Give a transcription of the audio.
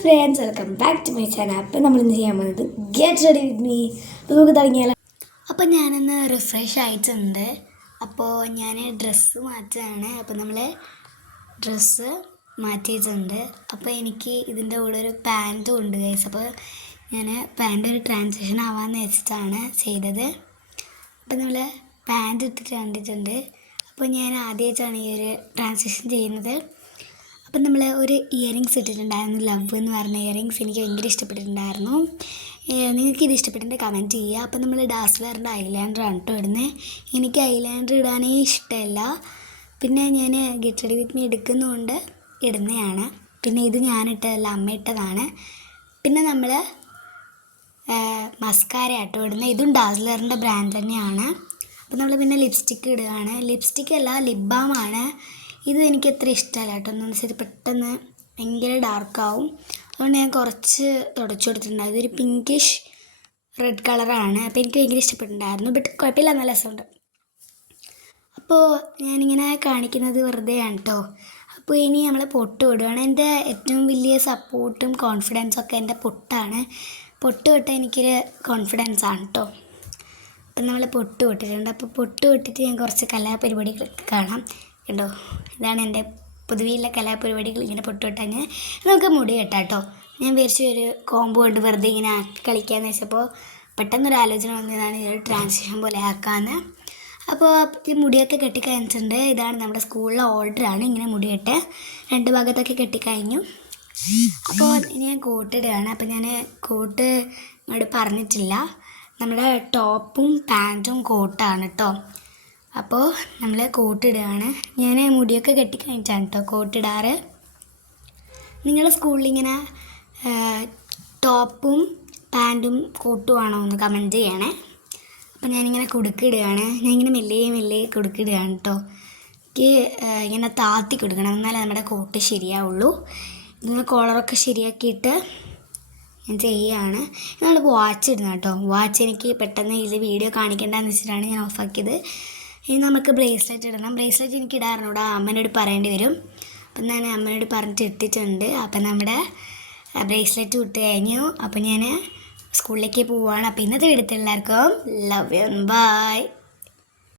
Friends, welcome back to my channel. അപ്പം നമ്മൾ ഇന്ന് ചെയ്യാൻ പോകുന്നത് ഗെറ്റ് റെഡി വിത്ത് മീ. അപ്പോൾ നമുക്ക് തുടങ്ങിയാലോ. അപ്പോൾ ഞാനൊന്ന് റിഫ്രഷ് ആയിട്ടുണ്ട്. അപ്പോൾ ഞാൻ ഡ്രസ്സ് മാറ്റുകയാണ്. അപ്പോൾ നമ്മൾ ഡ്രസ്സ് മാറ്റിയിട്ടുണ്ട്. അപ്പോൾ എനിക്ക് ഇതിൻ്റെ കൂടെ ഒരു പാൻറ്റും ഉണ്ട് ഗൈസ്. അപ്പോൾ ഞാൻ പാൻറ്റ് ഒരു ട്രാൻസിഷൻ ആവാമെന്ന് വെച്ചിട്ടാണ് ചെയ്തത്. അപ്പോൾ നമ്മൾ പാൻറ്റ് ഇട്ടിട്ട് കണ്ടിട്ടുണ്ട്. അപ്പോൾ ഞാൻ ആദ്യമായിട്ടാണ് ഈ ഒരു ട്രാൻസിഷൻ ചെയ്യുന്നത്. അപ്പം നമ്മൾ ഒരു ഇയറിങ്സ് ഇട്ടിട്ടുണ്ടായിരുന്നു, ലവ് എന്ന് പറഞ്ഞ ഇയറിങ്സ്. എനിക്ക് ഭയങ്കര ഇഷ്ടപ്പെട്ടിട്ടുണ്ടായിരുന്നു. നിങ്ങൾക്കിത് ഇഷ്ടപ്പെട്ടിട്ടുണ്ടെങ്കിൽ കമൻറ്റ് ചെയ്യുക. അപ്പം നമ്മൾ ഡാസ്ലറിൻ്റെ ഐലൈനർ ആണ് കേട്ടോ ഇടുന്നത്. എനിക്ക് ഐലൈനർ ഇടാനേ ഇഷ്ടമല്ല. പിന്നെ ഞാൻ ഗെറ്റ് റെഡി വിത്ത് മീ എടുക്കുന്നതുകൊണ്ട് ഇടുന്നതാണ്. പിന്നെ ഇത് ഞാനിട്ടതല്ല, അമ്മ ഇട്ടതാണ്. പിന്നെ നമ്മൾ മസ്കാര ആട്ടോ ഇടുന്നത്. ഇതും ഡാസ്ലറിൻ്റെ ബ്രാൻഡ് തന്നെയാണ്. അപ്പം നമ്മൾ പിന്നെ ലിപ്സ്റ്റിക്ക് ഇടുകയാണ്. ലിപ്സ്റ്റിക്ക് അല്ല, ലിപ് ബാമാണ്. ഇത് എനിക്ക് അത്ര ഇഷ്ടമല്ല കേട്ടോ. എന്താണെന്ന് വെച്ചാൽ പെട്ടെന്ന് ഭയങ്കര ഡാർക്കാവും. അതുകൊണ്ട് ഞാൻ കുറച്ച് തുടച്ചു കൊടുത്തിട്ടുണ്ടായിരുന്നു. ഇതൊരു പിങ്കിഷ് റെഡ് കളറാണ്. അപ്പോൾ എനിക്ക് ഭയങ്കര ഇഷ്ടപ്പെട്ടിട്ടുണ്ടായിരുന്നു. ബട്ട് കുഴപ്പമില്ല, നല്ല രസമുണ്ട്. അപ്പോൾ ഞാനിങ്ങനെ കാണിക്കുന്നത് വെറുതെയാണ് കേട്ടോ. അപ്പോൾ ഇനി നമ്മൾ പൊട്ട് വിടുകയാണ്. എൻ്റെ ഏറ്റവും വലിയ സപ്പോർട്ടും കോൺഫിഡൻസും ഒക്കെ എൻ്റെ പൊട്ടാണ്. പൊട്ട് തൊട്ട് എനിക്കൊരു കോൺഫിഡൻസാണ് കേട്ടോ. അപ്പം നമ്മൾ പൊട്ട് വിട്ടിട്ടുണ്ട്. അപ്പോൾ പൊട്ട് വിട്ടിട്ട് ഞാൻ കുറച്ച് കലാപരിപാടികളൊക്കെ കാണാം. കണ്ടോ, ഇതാണ് എൻ്റെ പൊതുവെയുള്ള കലാപരിപാടികൾ. ഇങ്ങനെ പൊട്ടുവിട്ടാൽ നമുക്ക് മുടി കെട്ടാം കേട്ടോ. ഞാൻ വിചാരിച്ചു ഒരു കോമ്പോ കൊണ്ട് വെറുതെ ഇങ്ങനെ ആക്കി കളിക്കാമെന്ന് വെച്ചപ്പോൾ പെട്ടെന്നൊരു ആലോചന വന്നതാണ് ഇതൊരു ട്രാൻസിഷൻ പോലെ ആക്കാമെന്ന്. അപ്പോൾ ഈ മുടിയൊക്കെ കെട്ടിക്കഴിഞ്ഞിട്ടുണ്ട്. ഇതാണ് നമ്മുടെ സ്കൂളിലെ ഓർഡറാണ്, ഇങ്ങനെ മുടി കെട്ട് 2 ഭാഗത്തൊക്കെ കെട്ടിക്കഴിഞ്ഞു. അപ്പോൾ ഇനി ഞാൻ കോട്ടിടുകയാണ്. അപ്പോൾ ഞാൻ കോട്ട് ഇങ്ങോട്ട് പറഞ്ഞിട്ടില്ല. നമ്മുടെ ടോപ്പും പാൻറ്റും കോട്ടാണ് കേട്ടോ. അപ്പോൾ നമ്മൾ കോട്ടിടുകയാണ്. ഞാൻ മുടിയൊക്കെ കെട്ടിക്കഴിഞ്ഞിട്ടാണ് കേട്ടോ കോട്ടിടാറ്. നിങ്ങളുടെ സ്കൂളിലിങ്ങനെ ടോപ്പും പാൻറ്റും കോട്ടും ആണോ എന്ന് കമൻറ്റ് ചെയ്യണേ. അപ്പോൾ ഞാനിങ്ങനെ കുടുക്കിടുകയാണ്. ഞാനിങ്ങനെ മെല്ലെ കുടുക്കിടുകയാണ് കേട്ടോ. എനിക്ക് ഇങ്ങനെ താത്തി കൊടുക്കണം, എന്നാലേ നമ്മുടെ കോട്ട് ശരിയാവുള്ളൂ. ഇങ്ങനെ കോളറൊക്കെ ശരിയാക്കിയിട്ട് ഞാൻ ചെയ്യുകയാണ്. നമ്മൾ വാച്ച് ഇടുന്നത് കേട്ടോ. വാച്ച് എനിക്ക് പെട്ടെന്ന് ഇത് വീഡിയോ കാണിക്കേണ്ടതെന്ന് വെച്ചിട്ടാണ് ഞാൻ ഓഫാക്കിയത്. ഇനി നമുക്ക് ബ്രേസ്ലെറ്റ് ഇടണം. ബ്രേസ്ലെറ്റ് എനിക്ക് ഇടാറുണ്ട്, അമ്മേനോട് പറയേണ്ടി വരും. അപ്പം ഞാൻ അമ്മേനോട് പറഞ്ഞിട്ട് ഇട്ടിട്ടുണ്ട്. അപ്പം നമ്മുടെ ബ്രേസ്ലെറ്റ് ഇട്ട് കഴിഞ്ഞു. അപ്പം ഞാൻ സ്കൂളിലേക്ക് പോവുകയാണ്. അപ്പോൾ ഇന്നത്തെ വീഡിയോ എല്ലാവർക്കും ലവ് യു, ബൈ.